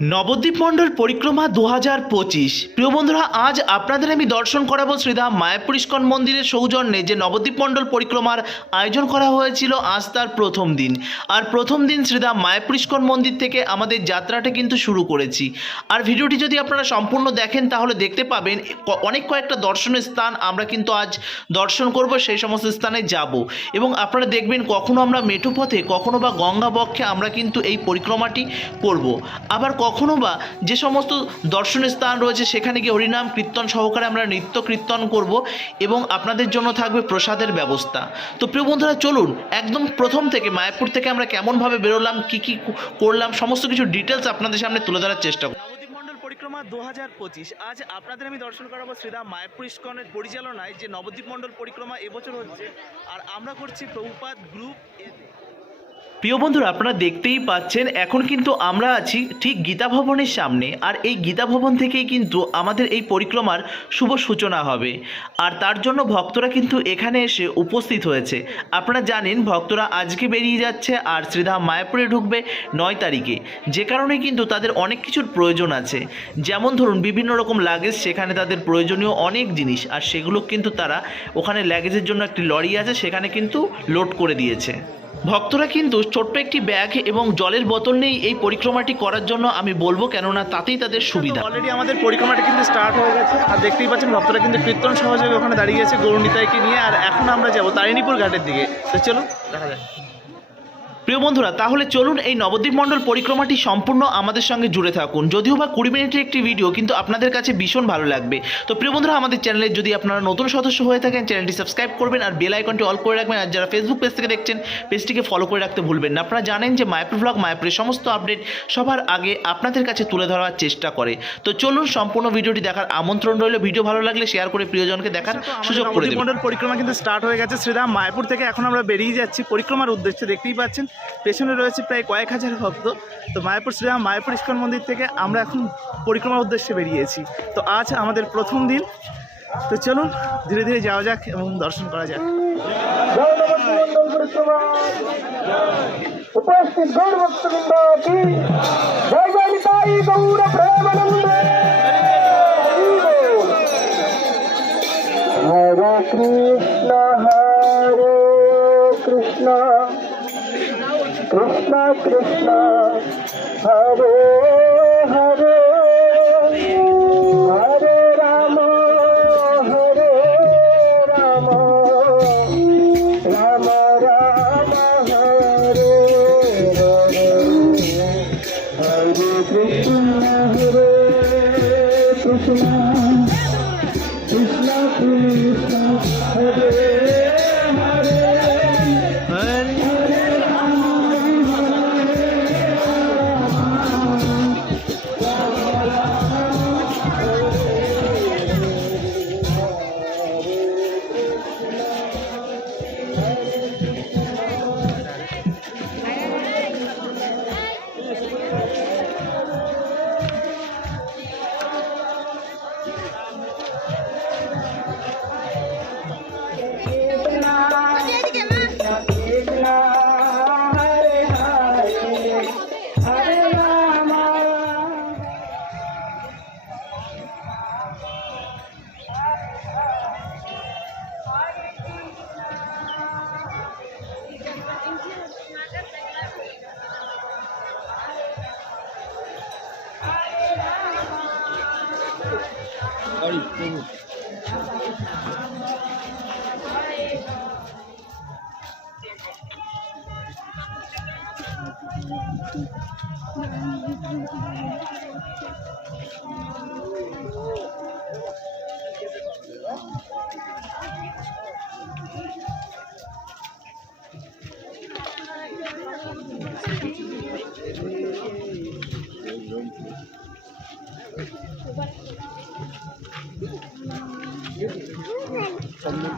নবদ্বীপ মণ্ডল পরিক্রমা দু হাজার পঁচিশ। প্রিয় বন্ধুরা, আজ আপনাদের আমি দর্শন করাবো শ্রীধাম মায়াপুর ইস্কন মন্দিরের সৌজন্যে, যে নবদ্বীপ মণ্ডল পরিক্রমার আয়োজন করা হয়েছিল আজ তার প্রথম দিন। আর প্রথম দিন শ্রীধাম মায়াপুর ইস্কন মন্দির থেকে আমাদের যাত্রাটা কিন্তু শুরু করেছি। আর ভিডিওটি যদি আপনারা সম্পূর্ণ দেখেন, তাহলে দেখতে পাবেন অনেক কয়েকটা দর্শনের স্থান আমরা কিন্তু আজ দর্শন করব, সেই সমস্ত স্থানে যাব। এবং আপনারা দেখবেন কখনো আমরা মেঠো পথে, কখনো বা গঙ্গা বক্ষে আমরা কিন্তু এই পরিক্রমাটি করব। আবার কখনো বা যে সমস্ত দর্শনীয় স্থান রয়েছে সেখানে গিয়ে হরিনাম কীর্তন সহকারে আমরা নৃত্য কীর্তন করব এবং আপনাদের জন্য থাকবে প্রসাদের ব্যবস্থা। তো প্রিয় বন্ধুরা, চলুন একদম প্রথম থেকে মায়াপুর থেকে আমরা কেমনভাবে বেরোলাম, কী কী করলাম, সমস্ত কিছু ডিটেলস আপনাদের সামনে তুলে ধরার চেষ্টা করব। পরিক্রমা দু হাজার পঁচিশ। আজ আপনাদের আমি দর্শন করাবো শ্রীরাম মায়াপুর ইস্কনের পরিচালনায় যে নবদ্বীপ মণ্ডল পরিক্রমা এবছর হচ্ছে। আর আমরা করছি প্রভুপাত গ্রুপ প্রিয় বন্ধুরা, আপনারা দেখতেই পাচ্ছেন, এখন কিন্তু আমরা আছি ঠিক গীতা ভবনের সামনে, আর এই গীতা ভবন থেকেই কিন্তু আমাদের এই পরিক্রমার শুভ সূচনা হবে। আর তার জন্য ভক্তরা কিন্তু এখানে এসে উপস্থিত হয়েছে। আপনারা জানেন, ভক্তরা আজকে বেরিয়ে যাচ্ছে আর শ্রীধাম মায়াপুরে ঢুকবে নয় তারিখে। যে কারণে কিন্তু তাদের অনেক কিছুর প্রয়োজন আছে। যেমন ধরুন, বিভিন্ন রকম লাগেজ সেখানে তাদের প্রয়োজনীয় অনেক জিনিস, আর সেগুলো কিন্তু তারা ওখানে লাগেজের জন্য একটি লরি আছে, সেখানে কিন্তু লোড করে দিয়েছে। ভক্তরা কিন্তু ছোট্ট একটি ব্যাগ এবং জলের বোতল নিয়েই এই পরিক্রমাটি করার জন্য আমি বলব, কেননা তাতেই তাদের সুবিধা। অলরেডি আমাদের পরিক্রমাটি কিন্তু স্টার্ট হয়ে গেছে। আর দেখতেই পাচ্ছেন, ভক্তরা কিন্তু কীর্তন সহযোগে ওখানে দাঁড়িয়ে আছে গৌরনীতাইকে নিয়ে। আর এখন আমরা যাব তারিণীপুর ঘাটের দিকে। চলো, দেখা যাক। প্রিয় বন্ধুরা তাহলে চলুন এই নবদ্বীপ মণ্ডল পরিক্রমাটি সম্পূর্ণ আমাদের সঙ্গে জুড়ে থাকুন। যদিও বা কুড়ি মিনিটের একটি ভিডিও কিন্তু আপনাদের কাছে ভীষণ ভালো লাগবে। তো প্রিয় বন্ধুরা আমাদের চ্যানেলে যদি আপনারা নতুন সদস্য হয়ে থাকেন চ্যানেলটি সাবস্ক্রাইব করবেন আর বেল আইকনটি অল করে রাখবেন। আর যারা ফেসবুক পেজ থেকে দেখছেন পেজটিকে ফলো করে রাখতে ভুলবেন না। আপনারা জানেন যে মায়াপুর ব্লগ মায়াপুরের সমস্ত আপডেট সবার আগে আপনাদের কাছে তুলে ধরার চেষ্টা করে। তো চলুন সম্পূর্ণ ভিডিওটি দেখার আমন্ত্রণ রইল। ভিডিও ভালো লাগলে শেয়ার করে প্রিয়জনকে দেখার সুযোগ করে দেবেন। মণ্ডল পরিক্রমা কিন্তু স্টার্ট হয়ে গেছে। শ্রীরাম মায়াপুর থেকে এখন আমরা বেরিয়ে যাচ্ছি। পরিক্রমার উদ্দেশ্যে দেখতেই পাচ্ছেন পেছনে রয়েছে প্রায় কয়েক হাজার ভক্ত। তো মায়াপুর শ্রীরাম মায়াপুর ইস্কন মন্দির থেকে আমরা এখন পরিক্রমার উদ্দেশ্যে বেরিয়েছি। তো আজ আমাদের প্রথম দিন। তো চলুন, ধীরে ধীরে যাওয়া যাক এবং দর্শন করা যাক। উপস্থিত কৃষ্ণ কৃষ্ণ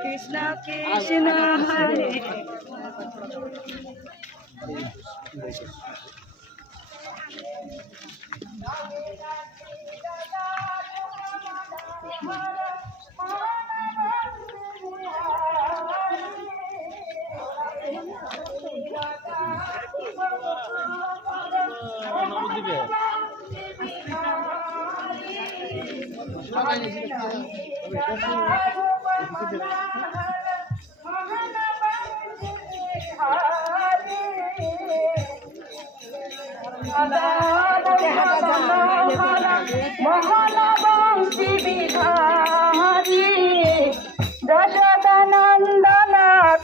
কৃষ্ণ কৃষ্ণ হরে মহানবংশী বিধারী দশদনন্দন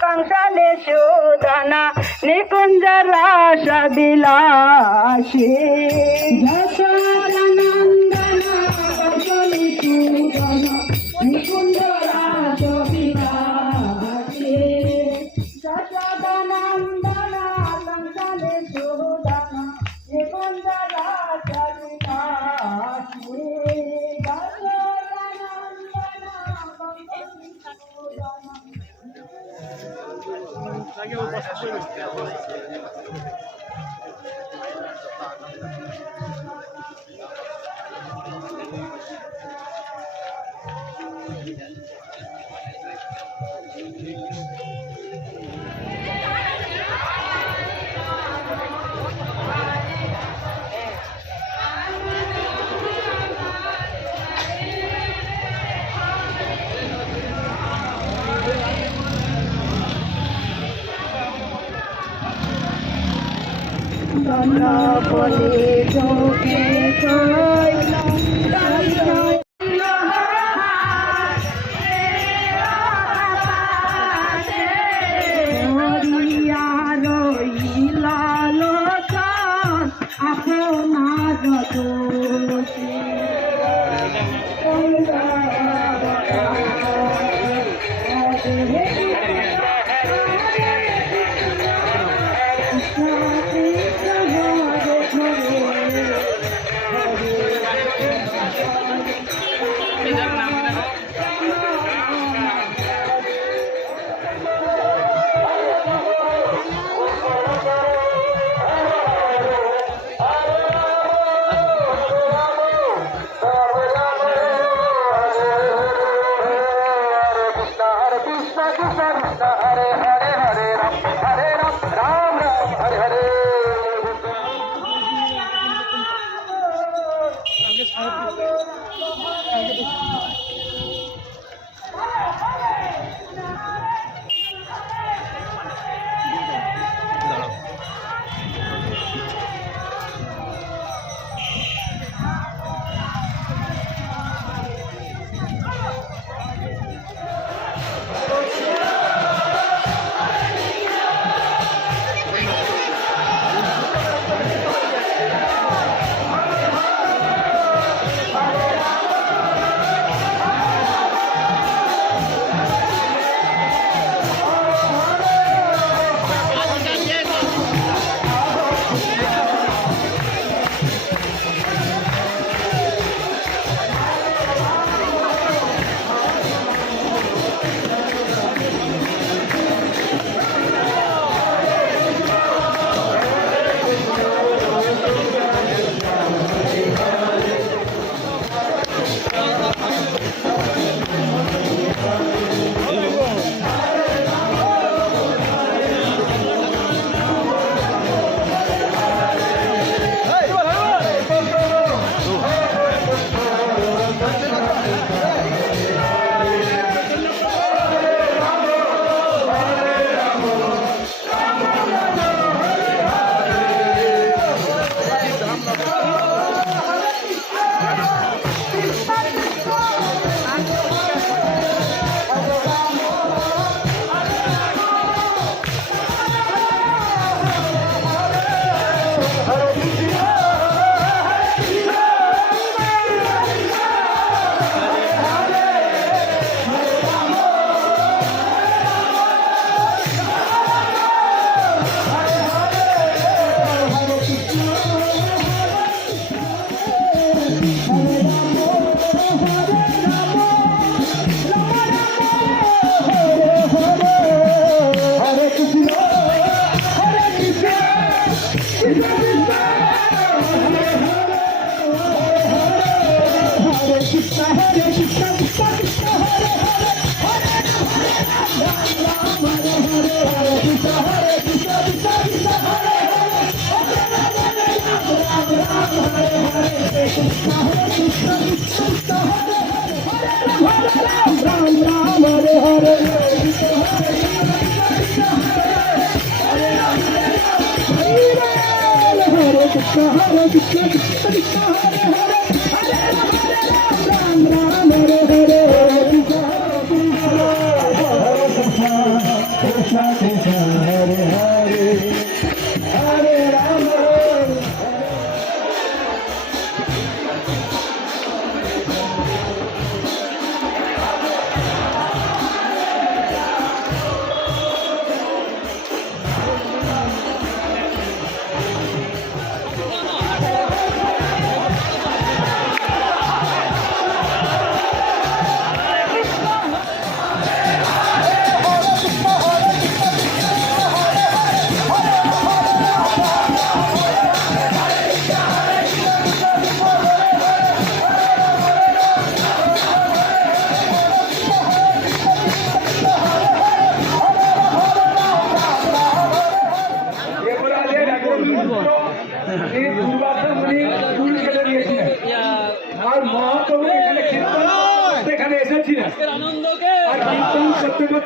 কংসলে সুদনা নিকুঞ্জ রাস বিলাসী বলে চোখে আপনার কৃষ্ণ হরে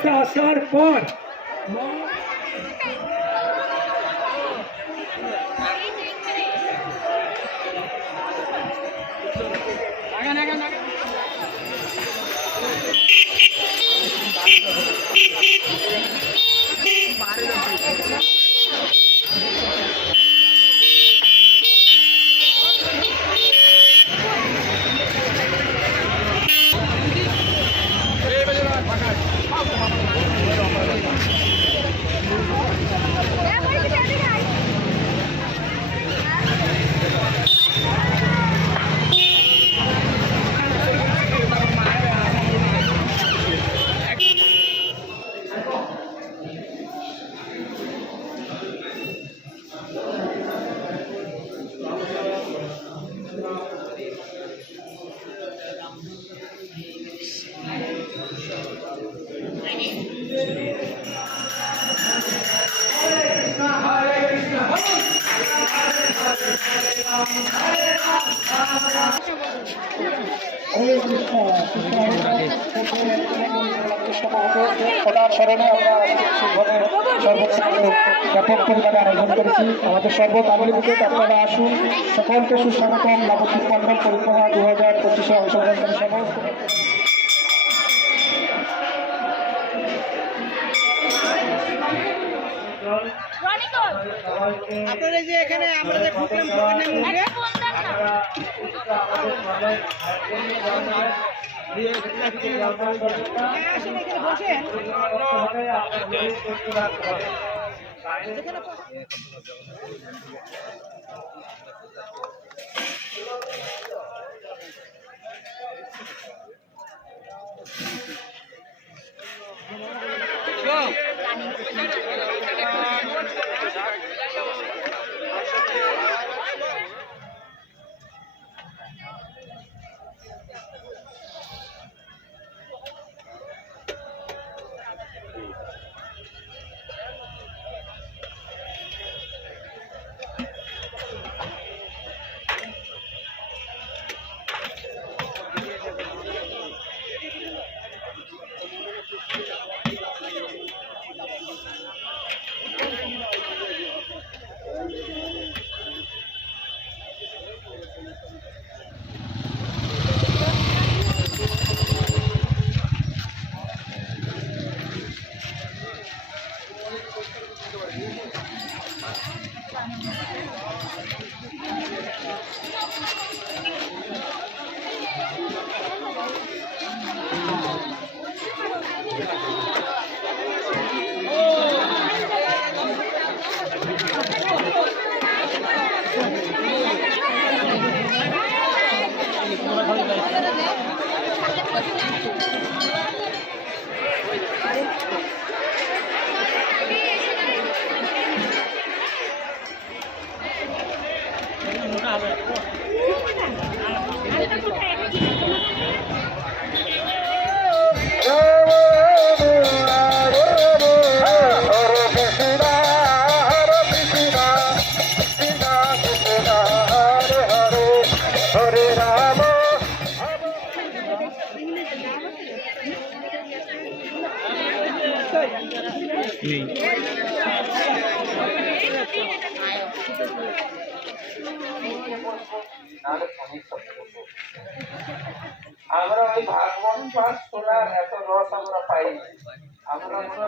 করতে করতে আসার পর ওনার স্মরণে আমরা ব্যাপক পরিমাণে আয়োজন করেছি আমাদের সর্বকামলীপুরে আপনারা আসুন সকলকে সুস্বাগতম নবদ্বীপ মন্ডল পরিক্রমা দু হাজার পঁচিশে অংশগ্রহণকারী সমস্ত আপনারা যে এখানে আমরা যে ঘুরলাম ঘুরলাম Go!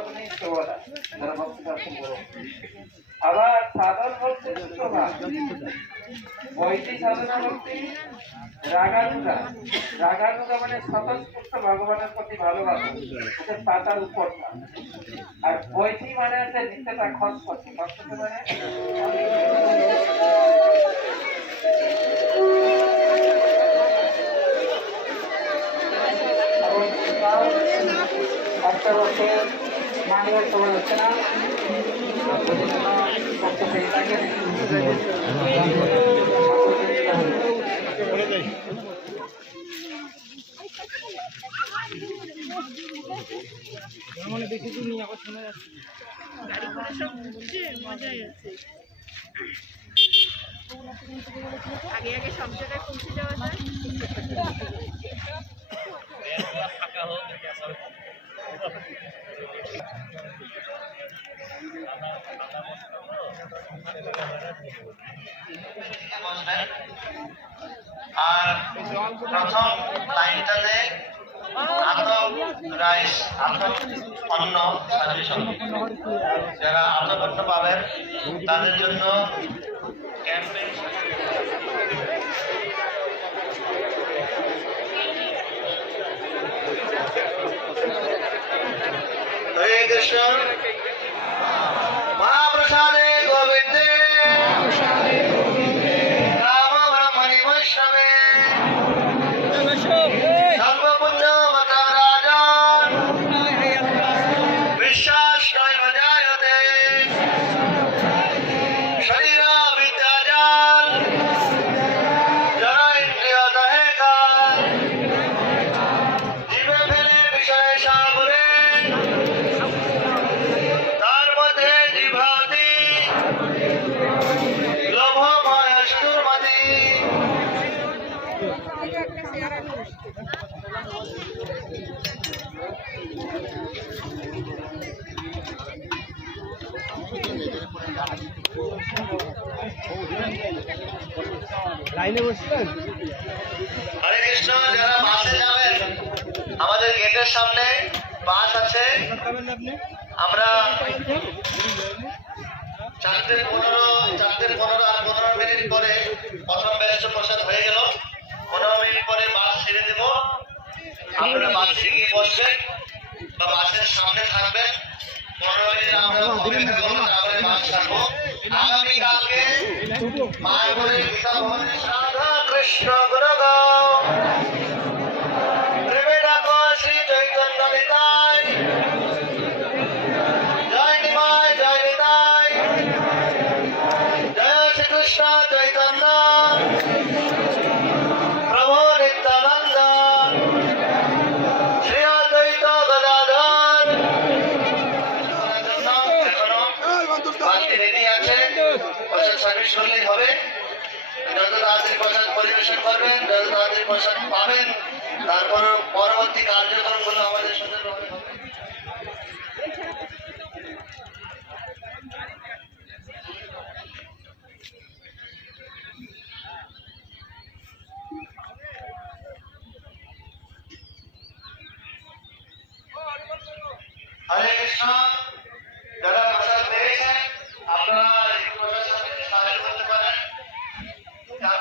মোটামুটি সেবলা যারা ভক্তি দর্শন করো আবার সাধন ভক্তি ভাগ বৈদিক সাধনা ভক্তি রাগানুগা রাগানুগা মানে স্বতঃস্ফূর্ত ভগবানের প্রতি ভালোবাসা ওদের পাতার উপরটা আর বৈঠি মানে হচ্ছে করছে খরচ করতে মানে একটা বছর মানবের সময় হচ্ছে না আগে আগে সব জায়গায় পৌঁছে যাওয়া যায়। আর প্রথম লাইনটাতে আতপ রাইস আতপ অন্ন যারা আতপ পাবেন তাদের জন্য ক্যাম্পেইন হরে বাসে গিয়ে বসবেন বা বাসের সামনে থাকবেন পনেরো মিনিট আমরা অপেক্ষা করব তারপরে বাস ছাড়বো। আগামীকালকে মায়াপুরের গীতা ভবনে রাধা কৃষ্ণ প্রসাদ সার্ভিস করলেই হবে। যত তাড়াতাড়ি প্রসাদ পরিবেশন করবেন যত তাড়াতাড়ি প্রসাদ পাবেন। তারপর পরবর্তী কার্যক্রমগুলো আমাদের সচেতনভাবে হবে। হরে কৃষ্ণ, যারা প্রসাদ